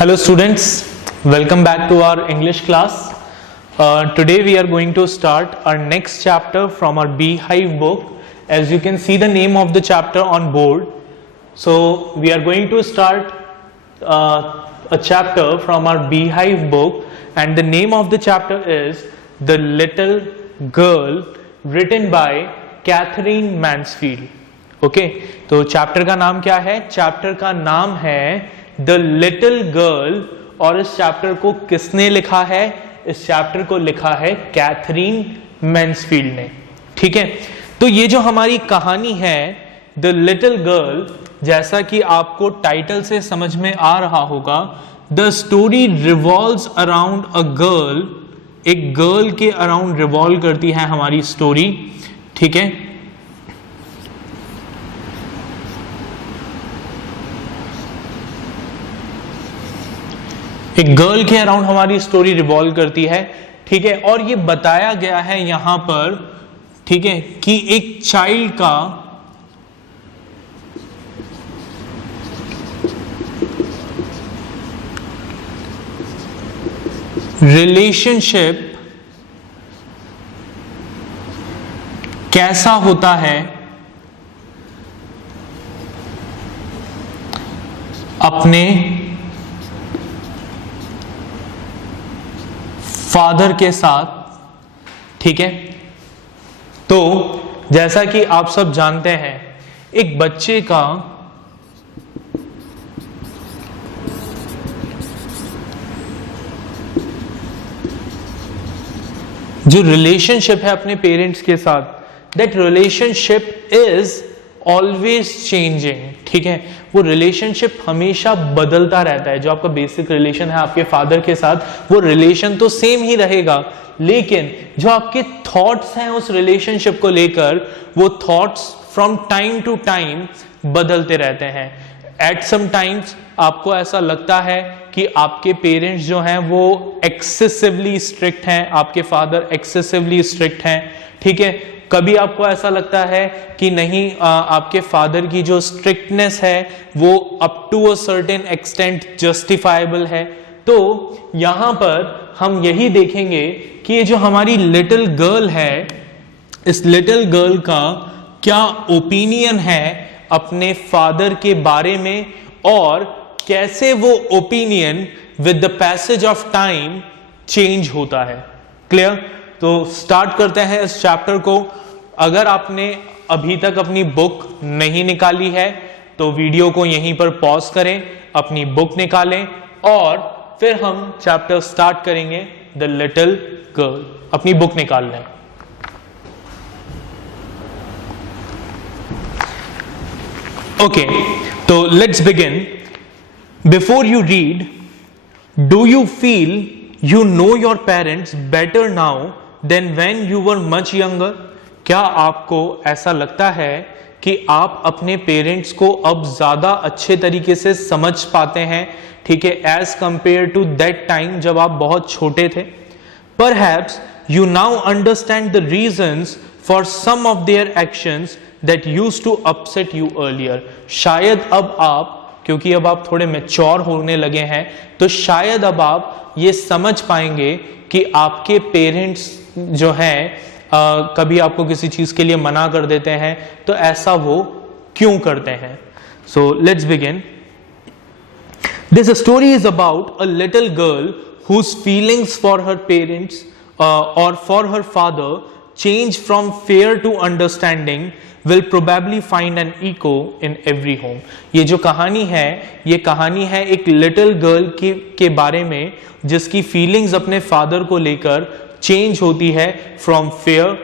Hello students, welcome back to our English class. Today we are going to start our next chapter from our Beehive book. As you can see the name of the chapter on board. So we are going to start a chapter from our Beehive book, and the name of the chapter is The Little Girl, written by Catherine Mansfield. Okay, तो chapter का नाम क्या है? Chapter का नाम है the little girl, और इस चैप्टर को किसने लिखा है? इस चैप्टर को लिखा है कैथरीन मैन्सफील्ड ने. ठीक है, तो ये जो हमारी कहानी है द लिटिल गर्ल, जैसा कि आपको टाइटल से समझ में आ रहा होगा, the story revolves around a girl. एक गर्ल के अराउंड रिवॉल्व करती है हमारी स्टोरी. ठीक है, एक गर्ल के अराउंड हमारी स्टोरी रिवॉल्व करती है. ठीक है, और ये बताया गया है यहां पर, ठीक है, कि एक चाइल्ड का रिलेशनशिप कैसा होता है अपने फादर के साथ. ठीक है, तो जैसा कि आप सब जानते हैं, एक बच्चे का जो रिलेशनशिप है अपने पेरेंट्स के साथ, that relationship is always changing. ठीक है, वो रिलेशनशिप हमेशा बदलता रहता है. जो आपका बेसिक रिलेशन है आपके फादर के साथ, वो रिलेशन तो सेम ही रहेगा, लेकिन जो आपके थॉट्स हैं उस रिलेशनशिप को लेकर, वो thoughts from time to time बदलते रहते हैं. एट सम टाइम्स आपको ऐसा लगता है कि आपके पेरेंट्स जो हैं वो एक्सेसिवली स्ट्रिक्ट हैं, आपके फादर एक्सेसिवली स्ट्रिक्ट हैं. ठीक है, कभी आपको ऐसा लगता है कि नहीं, आपके फादर की जो स्ट्रिक्टनेस है वो up to a certain extent justifiable है. तो यहां पर हम यही देखेंगे कि ये जो हमारी लिटिल गर्ल है, इस लिटिल गर्ल का क्या ओपिनियन है अपने फादर के बारे में, और कैसे वो opinion with the passage of time change होता है. क्लियर? तो स्टार्ट करते हैं इस चैप्टर को. अगर आपने अभी तक अपनी बुक नहीं निकाली है तो वीडियो को यहीं पर पॉज करें, अपनी बुक निकालें, और फिर हम चैप्टर स्टार्ट करेंगे द लिटिल गर्ल. अपनी बुक निकाल लें. ओके, तो let's begin. Before you read, do you feel you know your parents better now than when you were much younger? क्या आपको ऐसा लगता है कि आप अपने पेरेंट्स को अब ज्यादा अच्छे तरीके से समझ पाते हैं, ठीक है, as compare to that time जब आप बहुत छोटे थे? Perhaps you now understand the reasons for some of their actions that used to upset you earlier. शायद अब आप, क्योंकि अब आप थोड़े मैच्योर होने लगे हैं, तो शायद अब आप ये समझ पाएंगे कि आपके पेरेंट्स जो हैं कभी आपको किसी चीज के लिए मना कर देते हैं, तो ऐसा वो क्यों करते हैं. So let's begin. This story is about a little girl whose feelings for her parents or for her father change from fear to understanding will probably find an echo in every home. ये जो कहानी है, ये कहानी है एक little girl के बारे में जिसकी फीलिंग्स अपने फादर को लेकर चेंज होती है फ्रॉम फेयर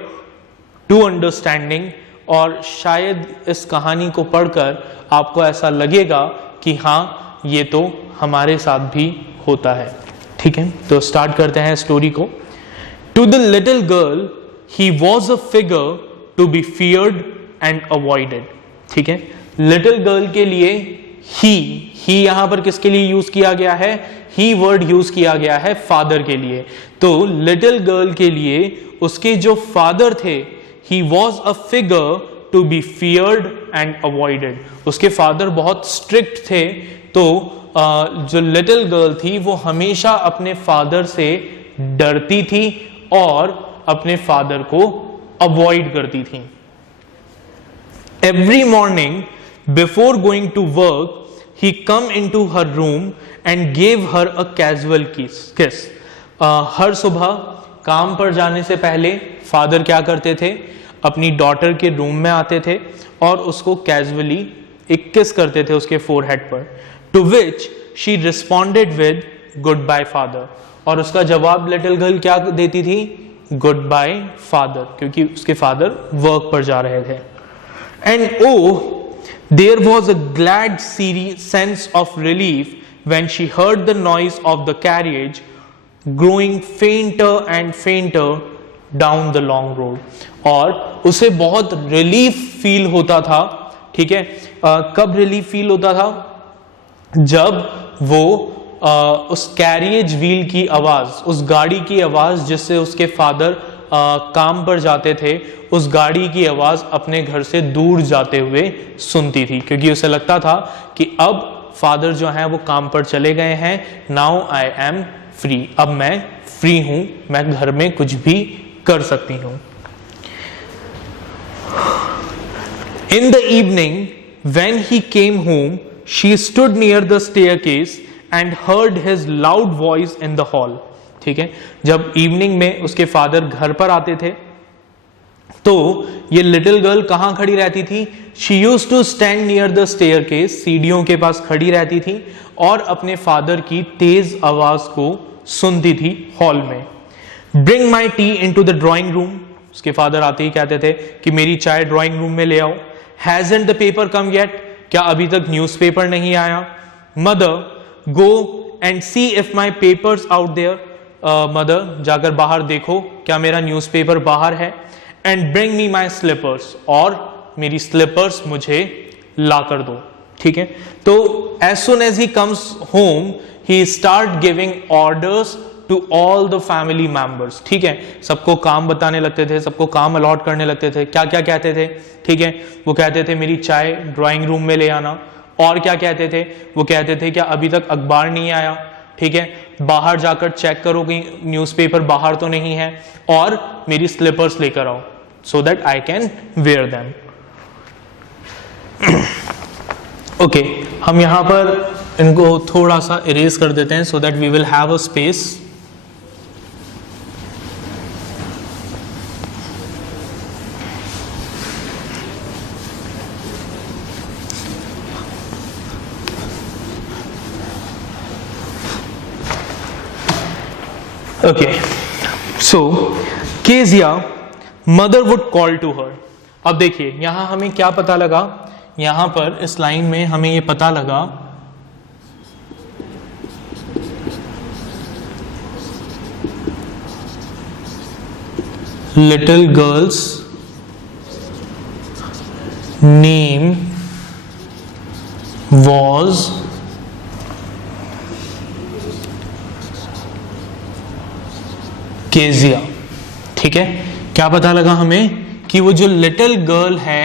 टू अंडरस्टैंडिंग. और शायद इस कहानी को पढ़कर आपको ऐसा लगेगा कि हाँ, ये तो हमारे साथ भी होता है. ठीक है, तो स्टार्ट करते हैं स्टोरी को. To the little girl he was a figure to be feared and avoided. ठीक है, लिटिल गर्ल के लिए ही यहां पर किसके लिए यूज किया गया है? ही वर्ड यूज किया गया है फादर के लिए. तो लिटिल गर्ल के लिए उसके जो फादर थे, he was a figure to be feared and avoided. उसके फादर बहुत स्ट्रिक्ट थे, तो जो लिटिल गर्ल थी वो हमेशा अपने फादर से डरती थी और अपने फादर को अवॉइड करती थी। Every morning before going to work he come into her room and gave her a casual kiss. हर सुबह काम पर जाने से पहले फादर क्या करते थे, अपनी डॉटर के रूम में आते थे और उसको कैजुअली एक किस करते थे उसके फोरहेड पर। To which she responded with goodbye father, और उसका जवाब लिटिल गर्ल क्या देती थी, गुड बाय फादर, क्योंकि उसके फादर वर्क पर जा रहे थे। And oh there was a glad sense of relief when she heard the noise of the carriage growing fainter and fainter down the long road. और उसे बहुत रिलीफ फील होता था, ठीक है। कब रिलीफ फील होता था, जब वो उस कैरियज व्हील की आवाज, उस गाड़ी की आवाज जिससे उसके फादर काम पर जाते थे, उस गाड़ी की आवाज अपने घर से दूर जाते हुए सुनती थी, क्योंकि उसे लगता था कि अब फादर जो हैं वो काम पर चले गए हैं, नाउ आई एम फ्री, अब मैं फ्री हूं, मैं घर में कुछ भी कर सकती हूं। In the evening when he came home she stood near the staircase and heard his loud voice in the hall. ठीक है, जब इवनिंग में उसके फादर घर पर आते थे तो ये लिटिल गर्ल कहां खड़ी रहती थी, she used to stand near the staircase, सीढ़ियों के पास खड़ी रहती थी और अपने फादर की तेज आवाज को सुनती थी हॉल में। Bring my T into the drawing room, उसके फादर आते ही कहते थे कि मेरी चाय ड्राइंग रूम में ले आओ। Hasn't the paper come yet, क्या अभी तक न्यूज़पेपर नहीं आया। Mother go and see if my papers out there, mother जाकर बाहर देखो क्या मेरा न्यूज़पेपर बाहर है। And bring me my slippers, और मेरी स्लीपर्स मुझे ला कर दो। ठीक है, तो as soon as he comes home he start giving orders to all the family members. ठीक है, सबको काम बताने लगते थे, सबको काम अलॉट करने लगते थे। क्या क्या कहते थे, ठीक है, वो कहते थे मेरी चाय ड्राइंग रूम में ले आना। और क्या कहते थे, वो कहते थे क्या अभी तक अखबार नहीं आया, ठीक है, बाहर जाकर चेक करो कि न्यूज़पेपर बाहर तो नहीं है, और मेरी स्लीपर्स लेकर आओ so that I can wear them. Okay, हम यहां पर इनको थोड़ा सा इरेज कर देते हैं so that we will have a space. Okay, so Kezia mother would call to her. अब देखिए यहां हमें क्या पता लगा, यहां पर इस लाइन में हमें यह पता लगा little girls name was Kezia. ठीक है, क्या पता लगा हमें कि वो जो लिटिल गर्ल है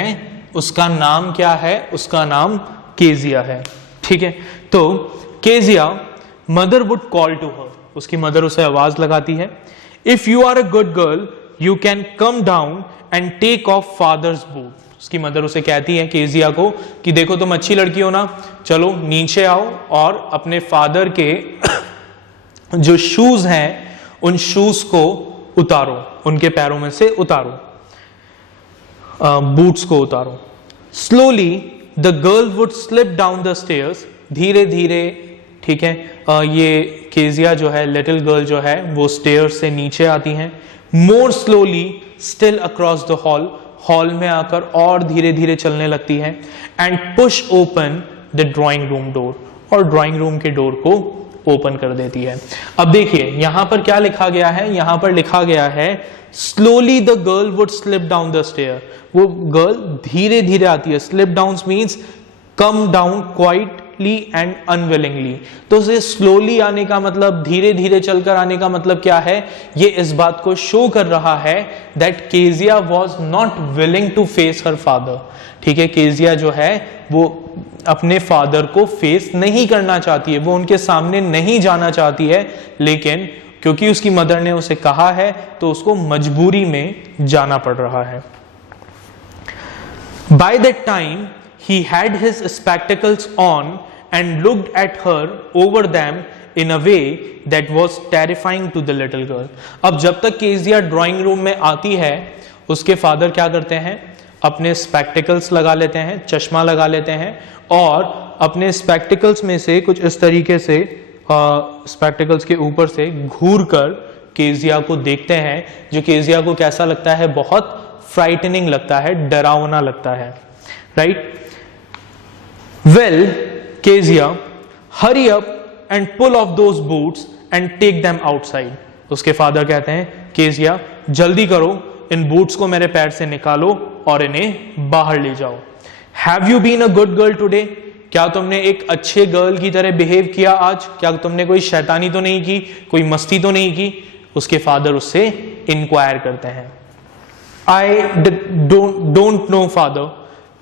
उसका नाम क्या है, उसका नाम केजिया है। ठीक है, तो Kezia mother would call to her, उसकी मदर उसे आवाज लगाती है, if you are a good girl you can come down and take off father's boot. उसकी मदर उसे कहती है केजिया को कि देखो तुम अच्छी लड़की हो ना, चलो नीचे आओ और अपने फादर के जो शूज हैं उन शूज को उतारो, उनके पैरों में से उतारो, बूट्स को उतारो। Slowly the girl would slip down the stairs, धीरे धीरे, ठीक है, ये केजिया जो है, लिटिल गर्ल जो है, वो स्टेयर्स से नीचे आती हैं। मोर slowly still across the hall, hall में आकर और धीरे धीरे चलने लगती है। And push open the drawing room door, और ड्राइंग रूम के डोर को ओपन कर देती है। अब देखिए यहां पर क्या लिखा गया है, यहां पर लिखा गया है slowly the girl would slip down the stair, वो गर्ल धीरे धीरे आती है। Slip down means come down quietly and unwillingly, तो उसे स्लोली आने का मतलब, धीरे धीरे चलकर आने का मतलब क्या है, ये इस बात को शो कर रहा है that Kezia was not willing to face her father. ठीक है, केजिया जो है वो अपने फादर को फेस नहीं करना चाहती है, वो उनके सामने नहीं जाना चाहती है, लेकिन क्योंकि उसकी मदर ने उसे कहा है तो उसको मजबूरी में जाना पड़ रहा है. By that time he had his spectacles on and looked at her over them in a way that was terrifying to the little girl. अब जब तक केजिया ड्राइंग रूम में आती है, उसके फादर क्या करते हैं, अपने स्पेक्टिकल्स लगा लेते हैं, चश्मा लगा लेते हैं, और अपने स्पेक्टिकल्स में से कुछ इस तरीके से स्पेक्टिकल्स के ऊपर से घूर कर केजिया को देखते हैं, जो केजिया को कैसा लगता है, बहुत फ्राइटनिंग लगता है, डरावना लगता है. Right. Well Kezia, hurry up and pull off those boots and take them outside. उसके फादर कहते हैं, केजिया जल्दी करो, इन बूट्स को मेरे पैर से निकालो और इन्हें बाहर ले जाओ. Have you been a good girl today? क्या तुमने एक अच्छे गर्ल की तरह बिहेव किया आज? क्या तुमने कोई शैतानी तो नहीं की, कोई मस्ती तो नहीं की? उसके फादर उससे इंक्वायर करते हैं. I don't know father.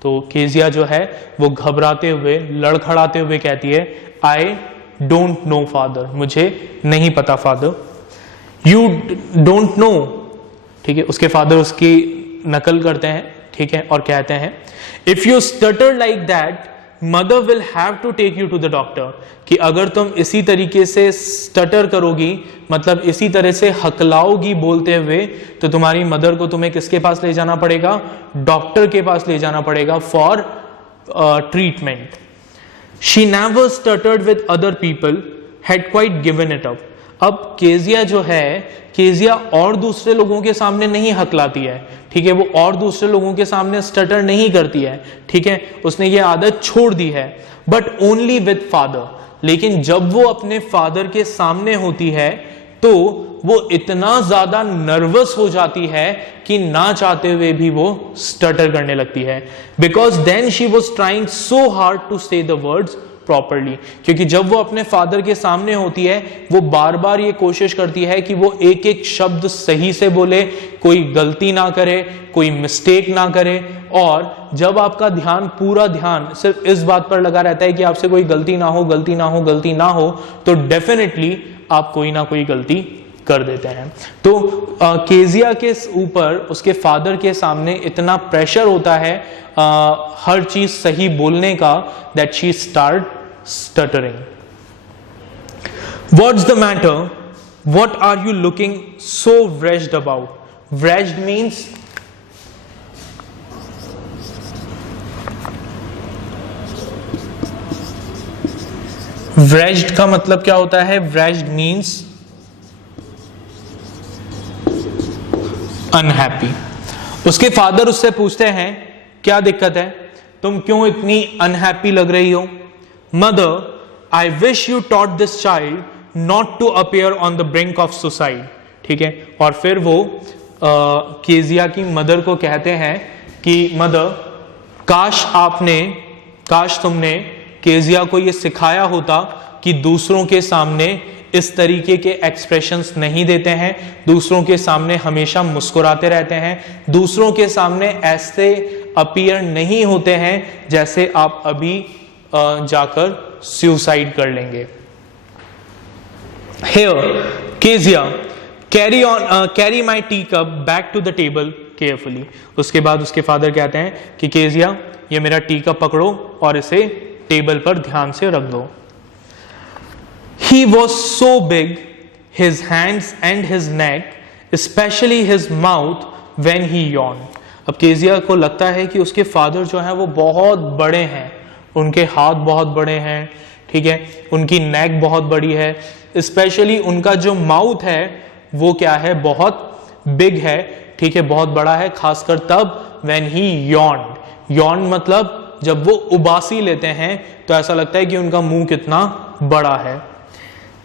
तो केजिया जो है वो घबराते हुए, लड़खड़ाते हुए कहती है, आई डोंट नो फादर, मुझे नहीं पता फादर. You don't know. ठीक है, उसके फादर उसकी नकल करते हैं, ठीक है, और कहते हैं, if you stutter like that mother will have to take you to the doctor. कि अगर तुम इसी तरीके से स्टटर करोगी, मतलब इसी तरह से हकलाओगी बोलते हुए, तो तुम्हारी मदर को तुम्हें किसके पास ले जाना पड़ेगा? डॉक्टर के पास ले जाना पड़ेगा for treatment. She never stuttered with other people, had quite given it up. अब केजिया जो है, केजिया और दूसरे लोगों के सामने नहीं हकलाती है, ठीक है, वो और दूसरे लोगों के सामने स्टटर नहीं करती है, ठीक है, उसने ये आदत छोड़ दी है. But only with father. लेकिन जब वो अपने फादर के सामने होती है तो वो इतना ज्यादा नर्वस हो जाती है कि ना चाहते हुए भी वो स्टटर करने लगती है. Because then she was trying so hard to say the words properly. क्योंकि जब वो अपने फादर के सामने होती है, वो बार बार ये कोशिश करती है कि वो एक एक शब्द सही से बोले, कोई गलती ना करे, कोई मिस्टेक ना करे. और जब आपका ध्यान, पूरा ध्यान सिर्फ इस बात पर लगा रहता है कि आपसे कोई गलती ना हो, गलती ना हो, गलती ना हो, तो डेफिनेटली आप कोई ना कोई गलती कर देते हैं. तो केजिया के ऊपर उसके फादर के सामने इतना प्रेशर होता है हर चीज सही बोलने का, that she start stuttering. What's the matter? What are you looking so vexed about? Vexed means vexed का मतलब क्या होता है? Vexed means unhappy. उसके फादर उससे पूछते हैं, क्या दिक्कत है, तुम क्यों इतनी अनहैप्पी लग रही हो? Mother, I wish you taught this child not to appear on the brink of suicide. ठीक है, और फिर वो केजिया की मदर को कहते हैं कि मदर, काश तुमने केजिया को ये सिखाया होता कि दूसरों के सामने इस तरीके के एक्सप्रेशंस नहीं देते हैं, दूसरों के सामने हमेशा मुस्कुराते रहते हैं, दूसरों के सामने ऐसे अपीयर नहीं होते हैं जैसे आप अभी जाकर सुसाइड कर लेंगे. Here, Kezia, carry my teacup back to the table carefully. उसके बाद उसके फादर कहते हैं कि केजिया, ये मेरा टी कप पकड़ो और इसे टेबल पर ध्यान से रख दो. He was so big, his hands and his neck, especially his mouth when he yawned. अब केजिया को लगता है कि उसके फादर जो है वो बहुत बड़े हैं, उनके हाथ बहुत बड़े हैं, ठीक है, उनकी नेक बहुत बड़ी है, स्पेशली उनका जो माउथ है वो क्या है, बहुत बिग है, ठीक है, बहुत बड़ा है, खासकर तब when he yawned. yawned मतलब जब वो उबासी लेते हैं तो ऐसा लगता है कि उनका मुंह कितना बड़ा है.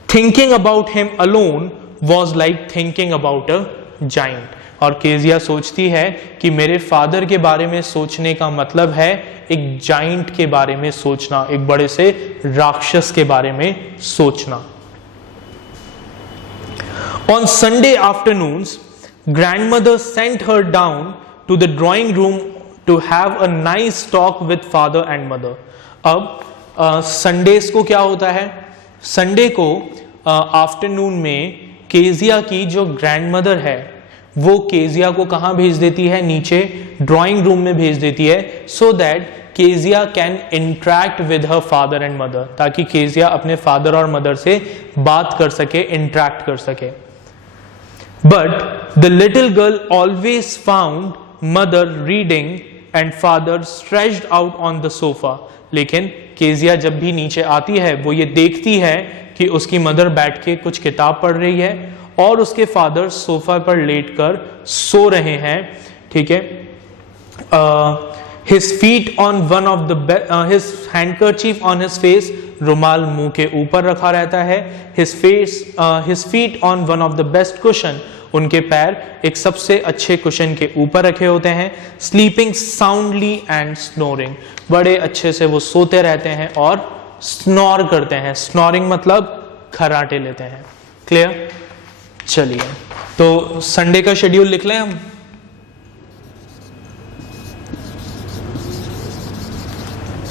Thinking about him alone was like thinking about a giant. और केजिया सोचती है कि मेरे फादर के बारे में सोचने का मतलब है एक जाइंट के बारे में सोचना, एक बड़े से राक्षस के बारे में सोचना. On Sunday afternoons, grandmother sent her down to the drawing room to have a nice talk with father and mother. अब संडेज को क्या होता है, संडे को आफ्टरनून में केजिया की जो ग्रैंडमदर है वो केजिया को कहाँ भेज देती है, नीचे ड्राइंग रूम में भेज देती है, so that Kezia can interact with her father and mother, ताकि केजिया अपने फादर और मदर से बात कर सके, इंटरेक्ट कर सके. But the little girl always found mother reading and father stretched out on the sofa. लेकिन केजिया जब भी नीचे आती है वो ये देखती है कि उसकी मदर बैठ के कुछ किताब पढ़ रही है और उसके फादर सोफा पर लेटकर सो रहे हैं. ठीक है. His feet on one of the his handkerchief on his face, रुमाल मुंह के ऊपर रखा रहता है. His feet on one of the best cushion, उनके पैर एक सबसे अच्छे कुशन के ऊपर रखे होते हैं. Sleeping soundly and snoring, बड़े अच्छे से वो सोते रहते हैं और स्नोर करते हैं. स्नोरिंग मतलब खर्राटे लेते हैं. क्लियर. चलिए, तो संडे का शेड्यूल लिख लें हम.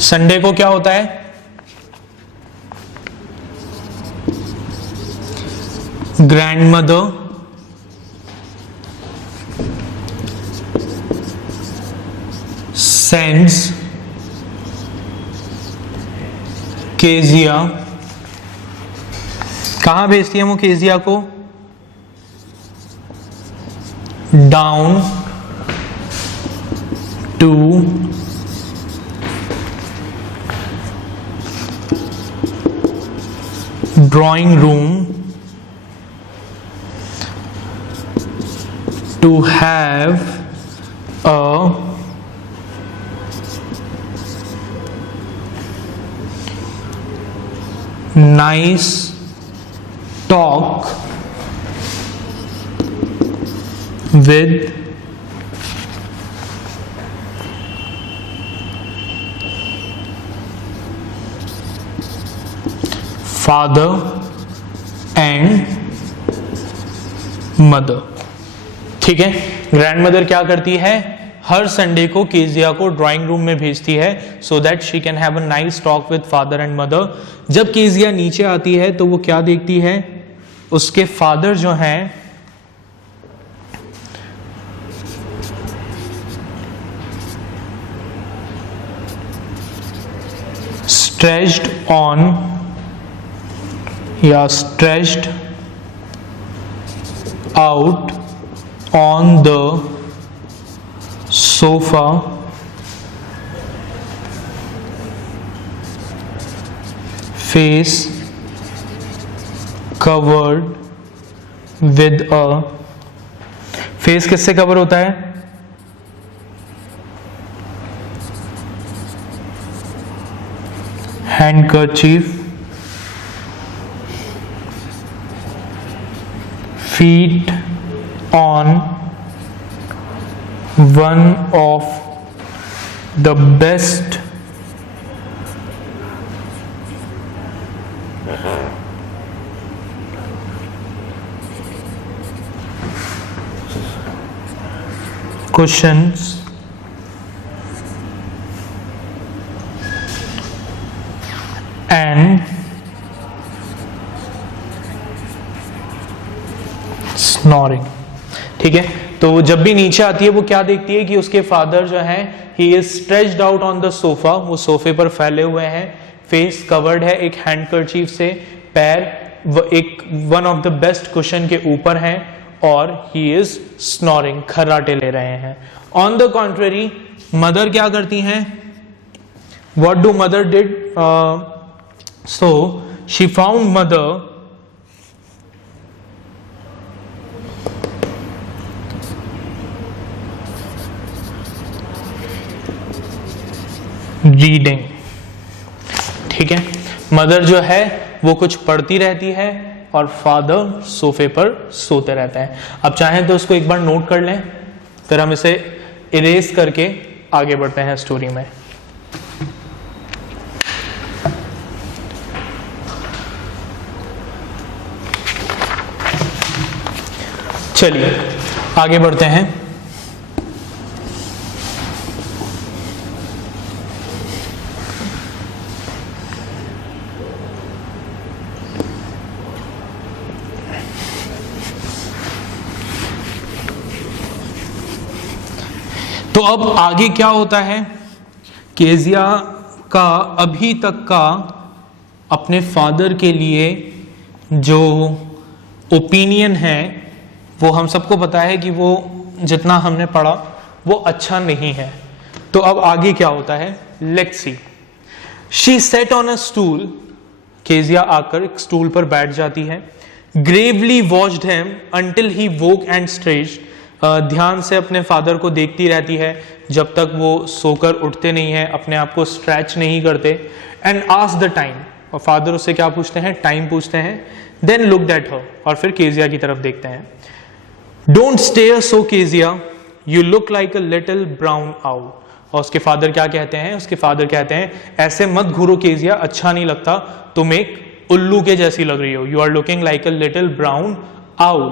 संडे को क्या होता है, ग्रैंडमदर सेंड्स केजिया, कहां भेजती है वो केजिया को, down to drawing room to have a nice talk with father and mother. ठीक है. ग्रैंडमदर क्या करती है, हर संडे को केजिया को ड्राइंग रूम में भेजती है so that she can have a nice talk with father and mother. जब केजिया नीचे आती है तो वो क्या देखती है, उसके फादर जो हैं स्ट्रेच्ड ऑन या stretched out on the sofa face covered with a, face किससे कवर होता है, handkerchief, feet on one of the best cushions and snoring. ठीक है. तो जब भी नीचे आती है वो क्या देखती है कि उसके फादर जो है he is stretched out on the sofa, वो सोफे पर फैले हुए हैं, फेस कवर्ड है एक हैंडकरचीफ से, पैर एक one of the best cushion के ऊपर हैं और ही इज स्नोरिंग, खर्राटे ले रहे हैं. ऑन द कॉन्ट्ररी मदर क्या करती हैं, what do mother did, so she found mother reading. ठीक है. मदर जो है वो कुछ पढ़ती रहती है और फादर सोफे पर सोते रहते हैं. अब चाहें तो उसको एक बार नोट कर लें, फिर हम इसे इरेज करके आगे बढ़ते हैं स्टोरी में. चलिए आगे बढ़ते हैं. तो अब आगे क्या होता है, केजिया का अभी तक का अपने फादर के लिए जो ओपिनियन है वो हम सबको पता है कि वो जितना हमने पढ़ा वो अच्छा नहीं है। तो अब आगे क्या होता है, let's see. She said on a stool, Kezia आकर एक स्टूल पर बैठ जाती है। Gravely watched him until he woke and stretched, ध्यान से अपने फादर को देखती रहती है जब तक वो सोकर उठते नहीं है, अपने आप को स्ट्रेच नहीं करते। एंड आस्क द टाइम, और फादर उससे क्या पूछते हैं, टाइम पूछते हैं। देन लुक्ड एट हर, और फिर केजिया की तरफ देखते हैं। Don't stare so Kezia, you look like a little brown owl. और उसके फादर क्या कहते हैं, उसके फादर कहते हैं ऐसे मत घूरो केजिया, अच्छा नहीं लगता, तुम एक उल्लू के जैसी लग रही हो, you are looking like a little brown owl.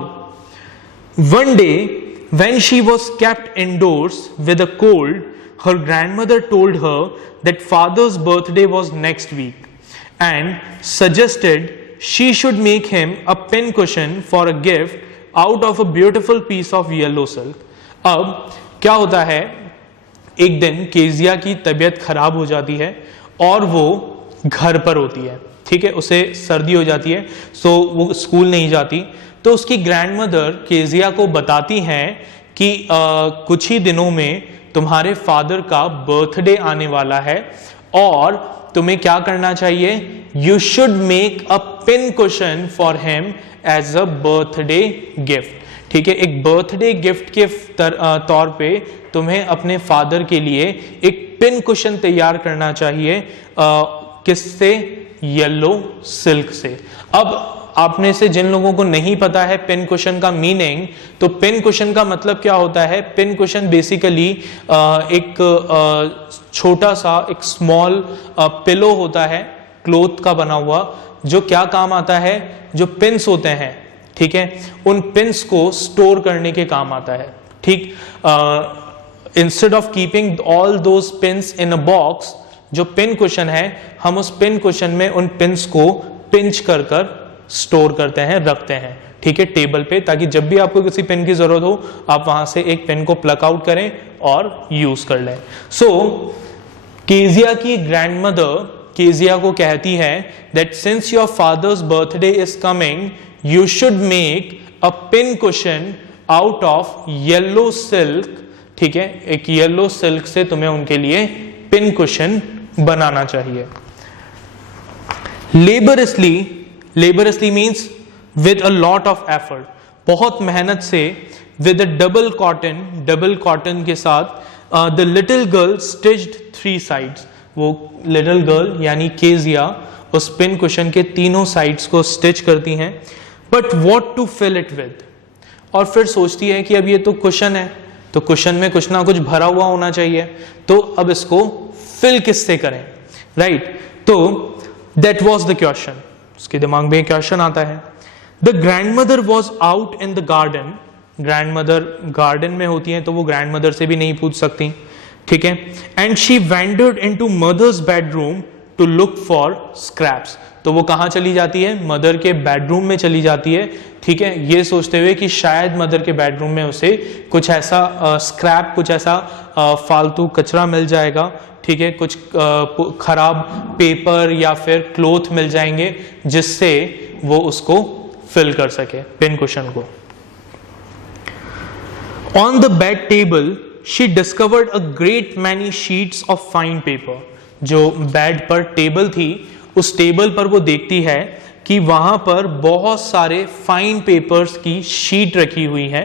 One day when she was kept indoors with a cold, her grandmother told her that father's birthday was next week and suggested she should make him a pincushion for a gift out of a beautiful piece of yellow silk. अब क्या होता है, एक दिन Kezia की तबीयत खराब हो जाती है और वो घर पर होती है, ठीक है, उसे सर्दी हो जाती है, सो वो स्कूल नहीं जाती। तो उसकी ग्रैंडमदर केजिया को बताती हैं कि कुछ ही दिनों में तुम्हारे फादर का बर्थडे आने वाला है और तुम्हें क्या करना चाहिए, you should make a pin cushion for him as a birthday gift. ठीक है, एक बर्थडे गिफ्ट के तौर पे तुम्हें अपने फादर के लिए एक पिन कुशन तैयार करना चाहिए, किससे, येलो सिल्क से। अब आपने से जिन लोगों को नहीं पता है पिन कुशन का मीनिंग, तो पिन कुशन का मतलब क्या होता है, पिन कुशन बेसिकली एक छोटा सा एक स्मॉल पिलो होता है क्लोथ का बना हुआ, जो क्या काम आता है, जो पिन्स होते हैं, ठीक है, उन पिन्स को स्टोर करने के काम आता है। ठीक, instead of keeping all those pins in a box, जो पिन कुशन है, हम उस पिन कुशन में उन पिन्स को पिंच कर कर स्टोर करते हैं, रखते हैं, ठीक है, टेबल पे, ताकि जब भी आपको किसी पेन की जरूरत हो आप वहां से एक पेन को प्लक आउट करें और यूज कर लें। सो केजिया की ग्रैंडमदर केजिया को कहती है that since your father's birthday is coming you should make a pin cushion out of yellow silk. ठीक है, एक येलो सिल्क से तुम्हें उनके लिए पिन कुशन बनाना चाहिए। Laboriously means with a lot of effort, बहुत मेहनत से, विद अ डबल कॉटन के साथ। The little girl stitched 3 sides, वो लिटिल गर्ल यानी केजिया उस पिन कुशन के तीनों साइड्स को स्टिच करती हैं। But what to fill it with, और फिर सोचती है कि अब ये तो कुशन है, तो कुशन में कुछ ना कुछ भरा हुआ होना चाहिए, तो अब इसको फिल किससे करें, राइट? तो दैट वॉज द क्वेश्चन, उसके दिमाग में क्वेश्चन आता है। The grandmother was out in the garden, grandmother garden में होती हैं तो वो ग्रैंडमदर से भी नहीं पूछ सकती, ठीक है। And she wandered into mother's bedroom to look for scraps, तो वो कहाँ चली जाती है, मदर के बेडरूम में चली जाती है, ठीक है, ये सोचते हुए कि शायद मदर के बेडरूम में उसे कुछ ऐसा स्क्रैप, कुछ ऐसा फालतू कचरा मिल जाएगा, ठीक है, कुछ खराब पेपर या फिर क्लोथ मिल जाएंगे जिससे वो उसको फिल कर सके पिन कुशन को। On the bed table she discovered a great many sheets of fine paper, जो बेड पर टेबल थी उस टेबल पर वो देखती है कि वहां पर बहुत सारे फाइन पेपर्स की शीट रखी हुई है।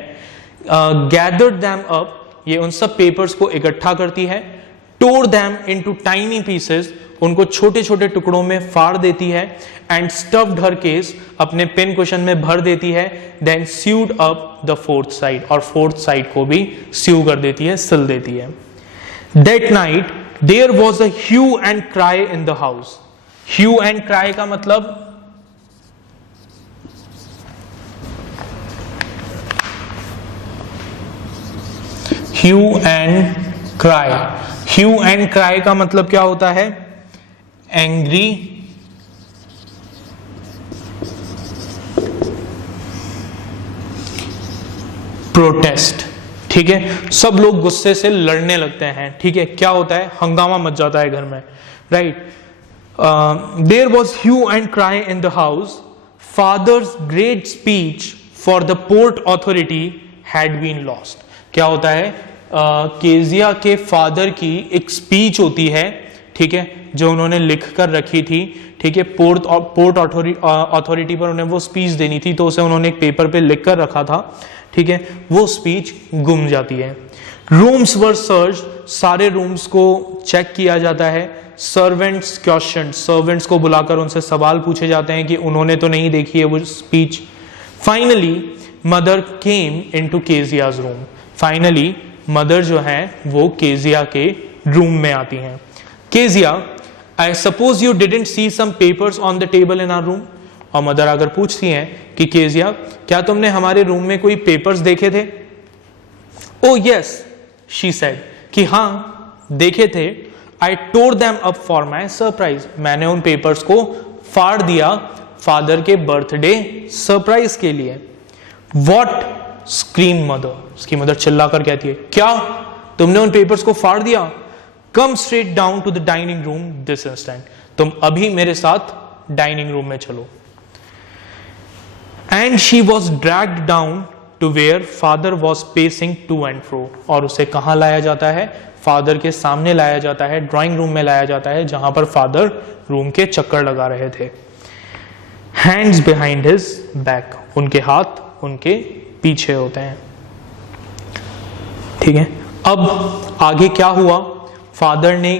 गैदर्ड दैम अप, ये उन सब पेपर्स को इकट्ठा करती है। Tore them into tiny pieces, उनको छोटे छोटे टुकड़ों में फाड़ देती है। एंड स्टफ्ड हर केस, अपने पिन कुशन में भर देती है। Then sewed up the 4th side, और 4th साइड को भी स्यू कर देती है, सिल देती है। That night there was a hue and cry in the house. Hue and cry का मतलब hue and cry, hue and cry का मतलब क्या होता है, एंग्री, प्रोटेस्ट, ठीक है, सब लोग गुस्से से लड़ने लगते हैं, ठीक है, क्या होता है, हंगामा मच जाता है घर में, right. There was hue and cry in the house, father's great speech for the port authority had been lost. क्या होता है, केजिया के फादर की एक स्पीच होती है, ठीक है, जो उन्होंने लिख कर रखी थी, ठीक है, पोर्ट अथॉरिटी पर उन्हें वो स्पीच देनी थी, तो उसे उन्होंने एक पेपर पे लिख कर रखा था, ठीक है, वो स्पीच गुम जाती है। रूम्स वर सर्च, सारे रूम्स को चेक किया जाता है। सर्वेंट्स क्वेश्चन, सर्वेंट्स को बुलाकर उनसे सवाल पूछे जाते हैं कि उन्होंने तो नहीं देखी है वो speech. Finally mother came into Kezia's room, finally mother जो है वो केजिया के रूम में आती हैं। Kezia, I suppose you didn't see some papers on the table in our room. और मदर अगर पूछती हैं कि केजिया, क्या तुमने हमारे रूम में कोई पेपर्स देखे थे? ओ यस, शी सेड, कि हाँ देखे थे। I tore them up for my surprise, मैंने उन पेपर्स को फाड़ दिया फादर के बर्थडे सरप्राइज के लिए। वॉट, स्क्रीम मदर, उसकी मदर चिल्लाकर कहती है, क्या तुमने उन पेपर्स को फाड़ दिया? Come straight down to the dining room this instant, तुम अभी मेरे साथ डाइनिंग रूम में चलो। And she was dragged down to where father was pacing to and fro, और उसे कहां लाया जाता है? फादर के सामने लाया जाता है, ड्राइंग रूम में लाया जाता है, जहां पर फादर रूम के चक्कर लगा रहे थे। हैंड्स बिहाइंड हिज बैक, उनके हाथ उनके पीछे होते हैं, ठीक है। अब आगे क्या हुआ, फादर ने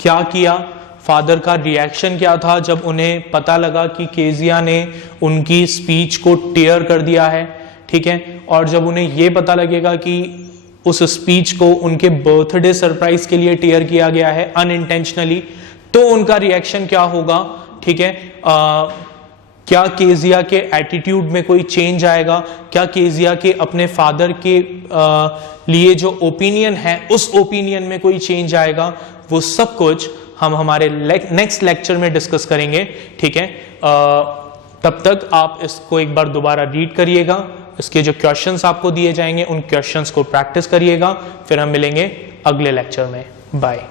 क्या किया, फादर का रिएक्शन क्या था जब उन्हें पता लगा कि केजिया ने उनकी स्पीच को टेयर कर दिया है, ठीक है, और जब उन्हें यह पता लगेगा कि उस स्पीच को उनके बर्थडे सरप्राइज के लिए टेयर किया गया है अनइंटेंशनली, तो उनका रिएक्शन क्या होगा, ठीक है। क्या केजिया के एटीट्यूड में कोई चेंज आएगा? क्या केजिया के अपने फादर के लिए जो ओपिनियन है उस ओपिनियन में कोई चेंज आएगा? वो सब कुछ हम हमारे नेक्स्ट लेक्चर में डिस्कस करेंगे, ठीक है। तब तक आप इसको एक बार दोबारा रीड करिएगा, इसके जो क्वेश्चंस आपको दिए जाएंगे उन क्वेश्चंस को प्रैक्टिस करिएगा, फिर हम मिलेंगे अगले लेक्चर में। बाय।